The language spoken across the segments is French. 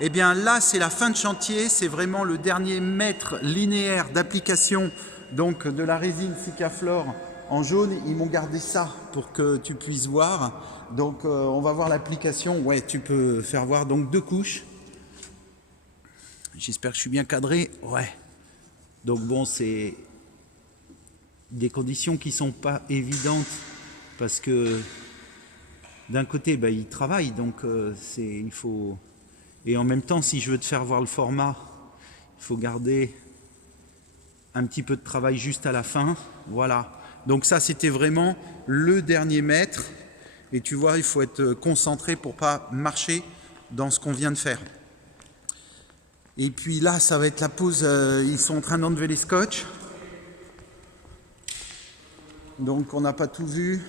Eh bien là, c'est la fin de chantier, c'est vraiment le dernier mètre linéaire d'application donc de la résine Sikaflor en jaune. Ils m'ont gardé ça pour que tu puisses voir. Donc on va voir l'application. Ouais, tu peux faire voir donc 2 couches. J'espère que je suis bien cadré. Ouais. Donc bon, c'est des conditions qui sont pas évidentes parce que d'un côté, ils travaillent, donc il faut. Et en même temps, si je veux te faire voir le format, il faut garder un petit peu de travail juste à la fin. Voilà. Donc ça, c'était vraiment le dernier mètre. Et tu vois, il faut être concentré pour pas marcher dans ce qu'on vient de faire. Et puis là, ça va être la pause. Ils sont en train d'enlever les scotch. Donc on n'a pas tout vu.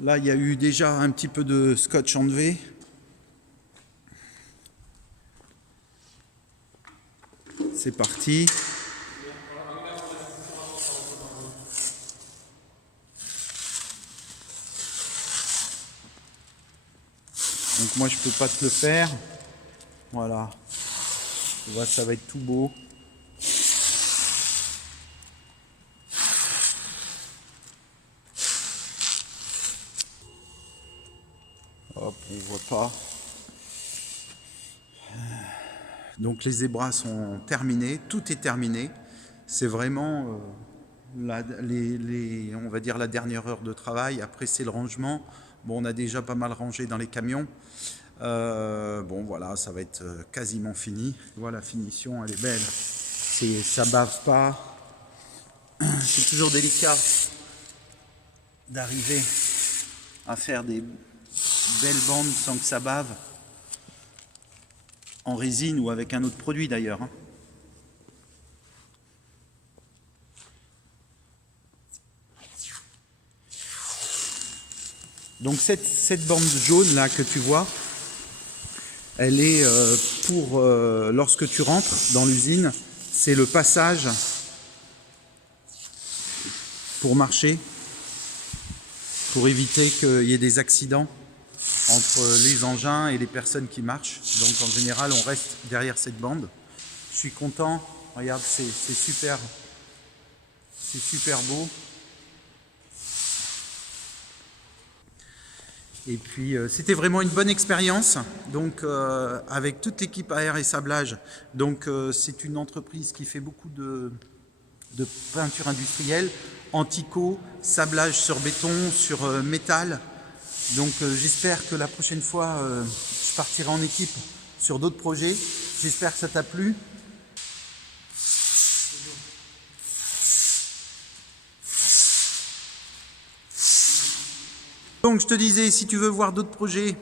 Là, il y a eu déjà un petit peu de scotch enlevé. C'est parti. Donc moi je peux pas te le faire. Voilà. Tu vois, ça va être tout beau. Hop, on voit pas. Donc les zébras sont terminés, tout est terminé. C'est vraiment on va dire la dernière heure de travail. Après c'est le rangement. Bon, on a déjà pas mal rangé dans les camions. Bon voilà, ça va être quasiment fini. Tu vois, la finition, elle est belle. Ça bave pas. C'est toujours délicat d'arriver à faire des belles bandes sans que ça bave. En résine ou avec un autre produit d'ailleurs. Donc cette bande jaune là que tu vois, elle est pour lorsque tu rentres dans l'usine, c'est le passage pour marcher, pour éviter qu'il y ait des accidents entre les engins et les personnes qui marchent. Donc en général, on reste derrière cette bande. Je suis content. Regarde, c'est super beau. Et puis c'était vraiment une bonne expérience, donc avec toute l'équipe AR et Sablage. Donc c'est une entreprise qui fait beaucoup de peinture industrielle, antico, sablage sur béton, sur métal. Donc j'espère que la prochaine fois je partirai en équipe sur d'autres projets. J'espère que ça t'a plu. Donc je te disais, si tu veux voir d'autres projets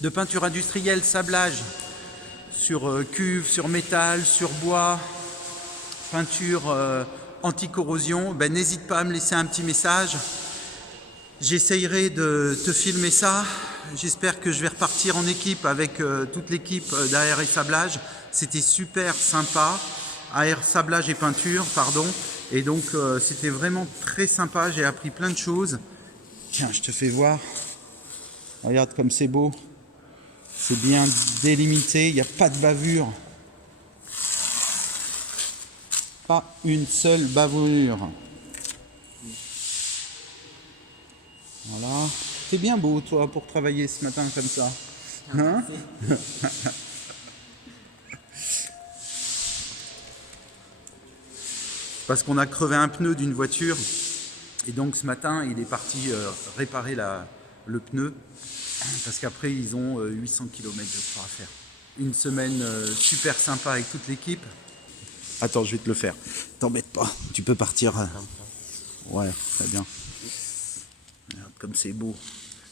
de peinture industrielle, sablage, sur cuve, sur métal, sur bois, peinture anti-corrosion, n'hésite pas à me laisser un petit message. J'essayerai de te filmer ça. J'espère que je vais repartir en équipe avec toute l'équipe d'AR et Sablage. C'était super sympa. AR Sablage et Peinture, pardon. Et donc c'était vraiment très sympa. J'ai appris plein de choses. Tiens, je te fais voir. Regarde comme c'est beau. C'est bien délimité. Il n'y a pas de bavure. Pas une seule bavure. Voilà. C'est bien beau, toi, pour travailler ce matin comme ça. Hein? Parce qu'on a crevé un pneu d'une voiture. Et donc ce matin, il est parti réparer le pneu. Parce qu'après, ils ont 800 km je crois à faire. Une semaine super sympa avec toute l'équipe. Attends, je vais te le faire. T'embête pas, tu peux partir. Ouais, très bien. Regarde comme c'est beau.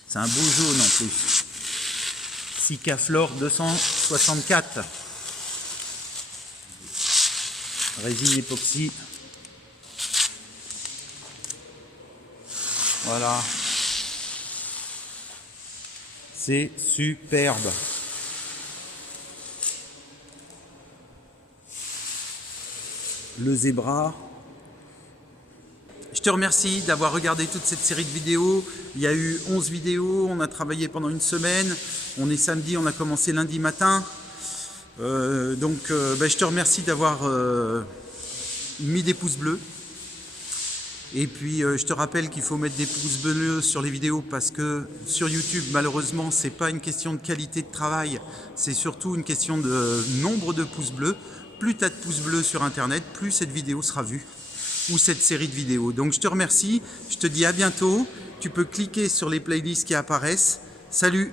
C'est un beau jaune en plus. Sikaflor 264. Résine époxy. Voilà. C'est superbe. Le zébra. Je te remercie d'avoir regardé toute cette série de vidéos. Il y a eu 11 vidéos, on a travaillé pendant une semaine. On est samedi, on a commencé lundi matin. Je te remercie d'avoir mis des pouces bleus. Et puis je te rappelle qu'il faut mettre des pouces bleus sur les vidéos parce que sur YouTube, malheureusement, c'est pas une question de qualité de travail, c'est surtout une question de nombre de pouces bleus. Plus tu as de pouces bleus sur Internet, plus cette vidéo sera vue ou cette série de vidéos. Donc je te remercie, je te dis à bientôt. Tu peux cliquer sur les playlists qui apparaissent. Salut!